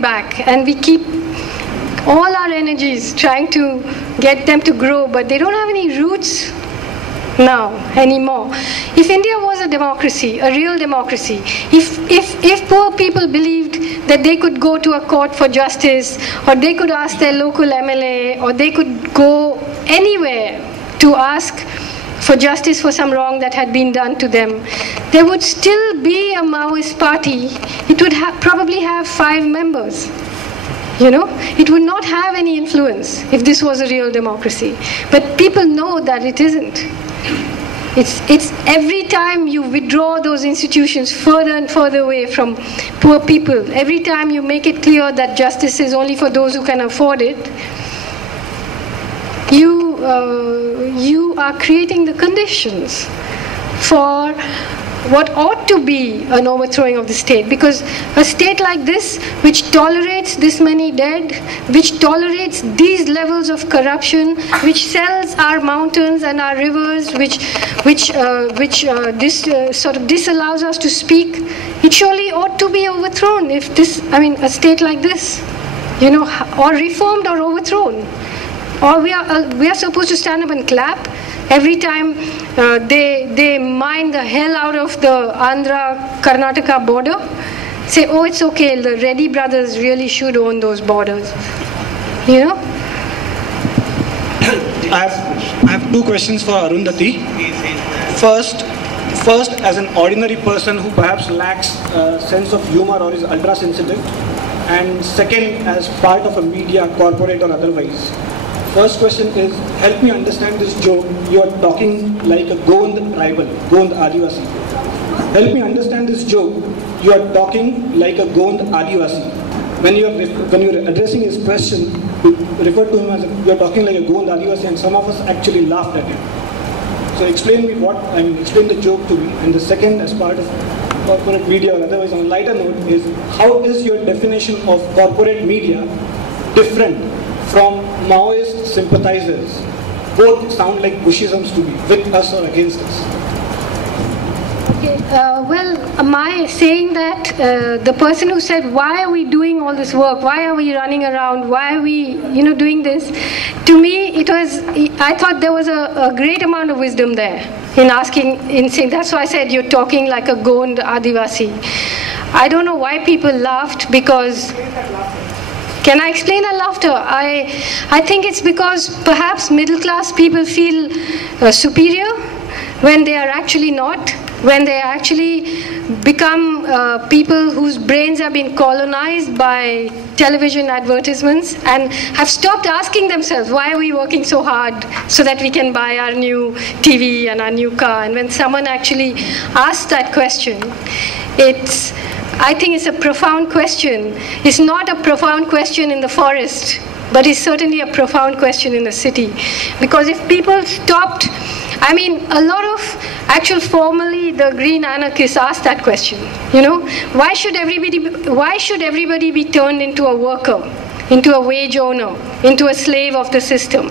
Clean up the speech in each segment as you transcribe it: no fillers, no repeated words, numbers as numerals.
back, and we keep all our energies trying to get them to grow, but they don't have any roots now anymore. If India was a democracy, a real democracy, if poor people believed that they could go to a court for justice, or they could ask their local MLA, or they could go anywhere to ask for justice for some wrong that had been done to them, there would still be a Maoist party. It would probably have 5 members. You know, it would not have any influence if this was a real democracy. But people know that it isn't. It's every time you withdraw those institutions further and further away from poor people, every time you make it clear that justice is only for those who can afford it, you are creating the conditions for what ought to be an overthrowing of the state. Because a state like this, which tolerates this many dead, which tolerates these levels of corruption, which sells our mountains and our rivers, which disallows us to speak, it surely ought to be overthrown. If this, I mean, a state like this, you know, or reformed or overthrown. Or we are supposed to stand up and clap every time they mine the hell out of the Andhra-Karnataka border. Say, oh, it's okay, the Reddy brothers really should own those borders. You know? I have 2 questions for Arundhati. First, as an ordinary person who perhaps lacks a sense of humor or is ultra-sensitive, and second, as part of a media, corporate or otherwise. First question is, help me understand this joke. You are talking like a Gond tribal, Gond Adivasi. Help me understand this joke. You are talking like a Gond Adivasi. When you are addressing his question, you refer to him as you are talking like a Gond Adivasi, and some of us actually laughed at him. So explain explain the joke to me. And the second, as part of corporate media or otherwise on a lighter note, is how is your definition of corporate media different from Maoist sympathizers? Both sound like Bushisms to me, with us or against us. Okay, well, my saying that the person who said, why are we doing all this work? Why are we running around? Why are we, doing this? To me, I thought there was a great amount of wisdom there in saying, that's why I said you're talking like a Gond Adivasi. I don't know why people laughed, because can I explain that laughter? I think it's because perhaps middle class people feel superior when they are actually not, when they actually become people whose brains have been colonized by television advertisements and have stopped asking themselves, why are we working so hard so that we can buy our new TV and our new car? And when someone actually asks that question, I think it's a profound question. It's not a profound question in the forest, but it's certainly a profound question in the city. Because if people stopped, a lot of formally the green anarchists ask that question. Why should everybody be turned into a worker, into a wage owner, into a slave of the system?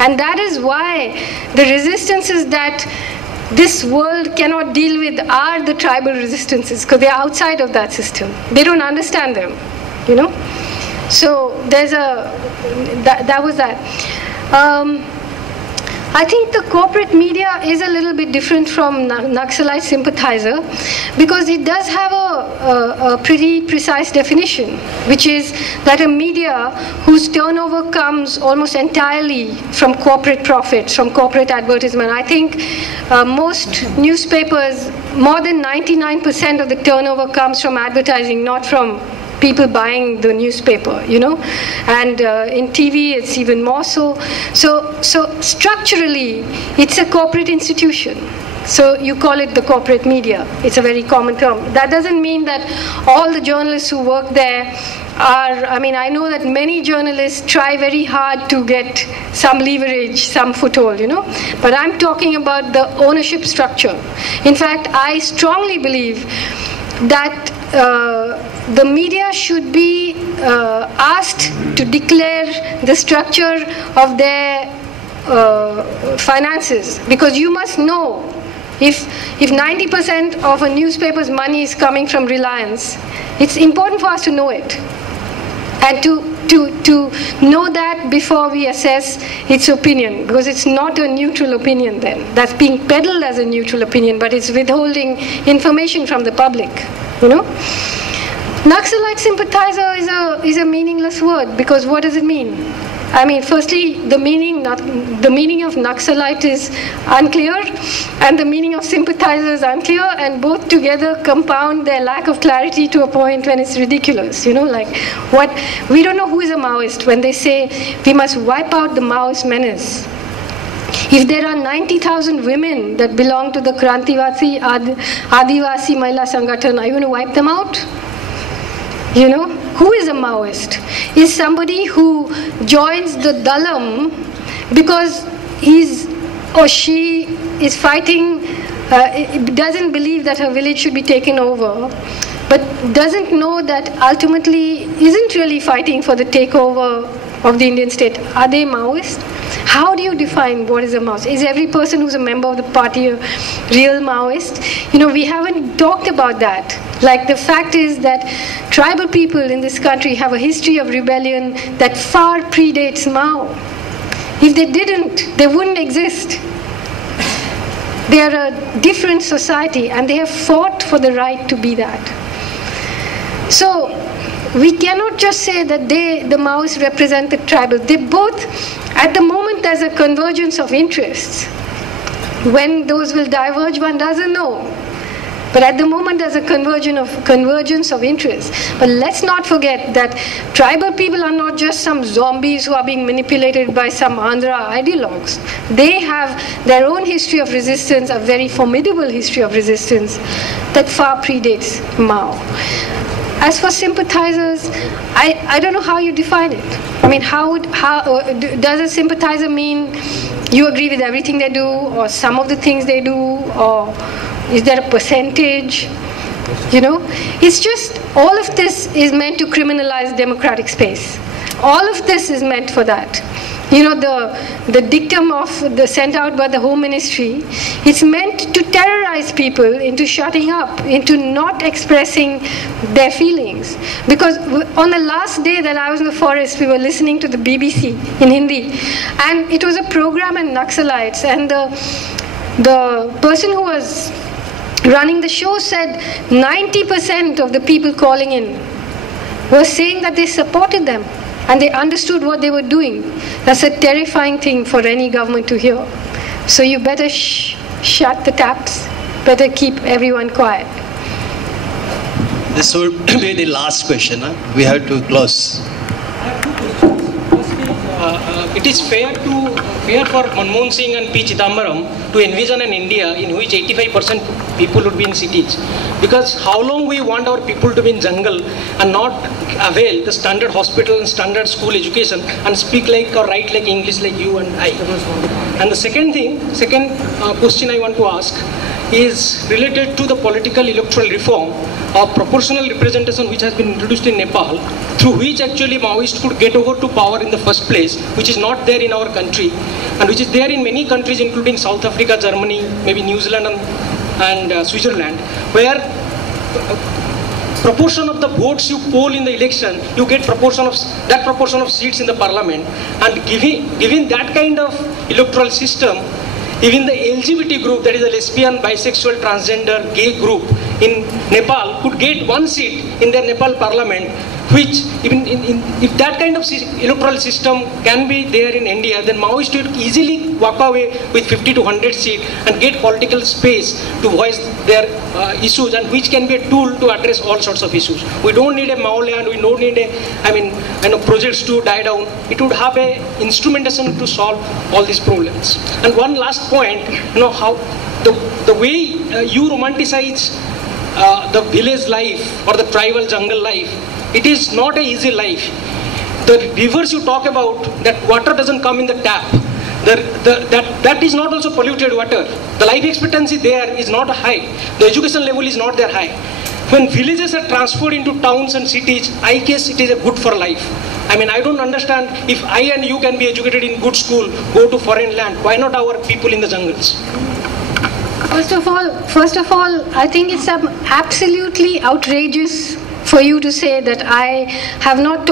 And that is why the resistances that this world cannot deal with are the tribal resistances, because they are outside of that system. They don't understand them, So there's that was that. I think the corporate media is a little bit different from Naxalite sympathizer, because it does have a pretty precise definition, which is that a media whose turnover comes almost entirely from corporate profits, from corporate advertisement. I think most newspapers, more than 99% of the turnover comes from advertising, not from people buying the newspaper, and in TV it's even more so. So structurally, it's a corporate institution. So you call it the corporate media. It's a very common term. That doesn't mean that all the journalists who work there are, I know that many journalists try very hard to get some leverage, some foothold, But I'm talking about the ownership structure. In fact, I strongly believe that the media should be asked to declare the structure of their finances, because you must know if 90% of a newspaper's money is coming from Reliance, it's important for us to know it. and to know that before we assess its opinion, because it's not a neutral opinion then. That's being peddled as a neutral opinion, but it's withholding information from the public, you know. Naxalite sympathizer is a meaningless word, because what does it mean? I mean, firstly, the meaning of Naxalite is unclear, and the meaning of sympathizer is unclear, and both together compound their lack of clarity to a point when it's ridiculous. You know, like we don't know who is a Maoist when they say we must wipe out the Maoist menace. If there are 90,000 women that belong to the Krantivasi Adivasi Mahila Sangathan, are you going to wipe them out? You know, who is a Maoist? Is somebody who joins the Dalam because he's or she is fighting, doesn't believe that her village should be taken over, but doesn't know that ultimately isn't really fighting for the takeover of the Indian state. Are they Maoist? How do you define what is a Maoist? Is every person who's a member of the party a real Maoist? You know, we haven't talked about that. Like, the fact is that tribal people in this country have a history of rebellion that far predates Mao. If they didn't, they wouldn't exist. They are a different society, and they have fought for the right to be that. So we cannot just say that the Maoists represent the tribal. They both, at the moment there's a convergence of interests. When those will diverge, one doesn't know. But at the moment there's a convergence of interests. But let's not forget that tribal people are not just some zombies who are being manipulated by some Andhra ideologues. They have their own history of resistance, a very formidable history of resistance that far predates Mao. As for sympathizers, I don't know how you define it. I mean, does a sympathizer mean you agree with everything they do, or some of the things they do, or is there a percentage? You know, it's just, all of this is meant to criminalize democratic space. All of this is meant for that. You know, the dictum of the sent out by the Home Ministry, it's meant to terrorize people into shutting up, into not expressing their feelings. Because on the last day that I was in the forest, we were listening to the BBC in Hindi, and it was a program on Naxalites, and the person who was running the show said 90% of the people calling in were saying that they supported them. And they understood what they were doing. That's a terrifying thing for any government to hear. So you better shut the taps. Better keep everyone quiet. This would be the last question. We have to close. It is fair for Manmohan Singh and P. Chidambaram to envision an India in which 85% people would be in cities. Because how long we want our people to be in jungle and not avail the standard hospital and standard school education and speak like or write like English like you and I. And the second question I want to ask is related to the political electoral reform of proportional representation which has been introduced in Nepal, through which actually Maoists could get over to power in the first place, which is not there in our country, and which is there in many countries including South Africa, Germany, maybe New Zealand and Switzerland, where proportion of the votes you poll in the election, you get proportion of seats in the parliament. And given that kind of electoral system, even the LGBT group, that is a lesbian, bisexual, transgender, gay group in Nepal, could get one seat in their Nepal parliament, which even if that kind of electoral system can be there in India, then Maoists would easily walk away with 50 to 100 seats and get political space to voice their issues, and which can be a tool to address all sorts of issues. We don't need a Maoland, we don't need projects to die down. It would have a instrumentation to solve all these problems. And one last point, how the way you romanticize the village life or the tribal jungle life, it is not an easy life. The rivers you talk about, that water doesn't come in the tap. That is not also polluted water. The life expectancy there is not high. The education level is not that high. When villages are transferred into towns and cities, I guess it is a good for life. I don't understand, if I and you can be educated in good school, go to foreign land, why not our people in the jungles? First of all, I think it's absolutely outrageous for you to say that I have not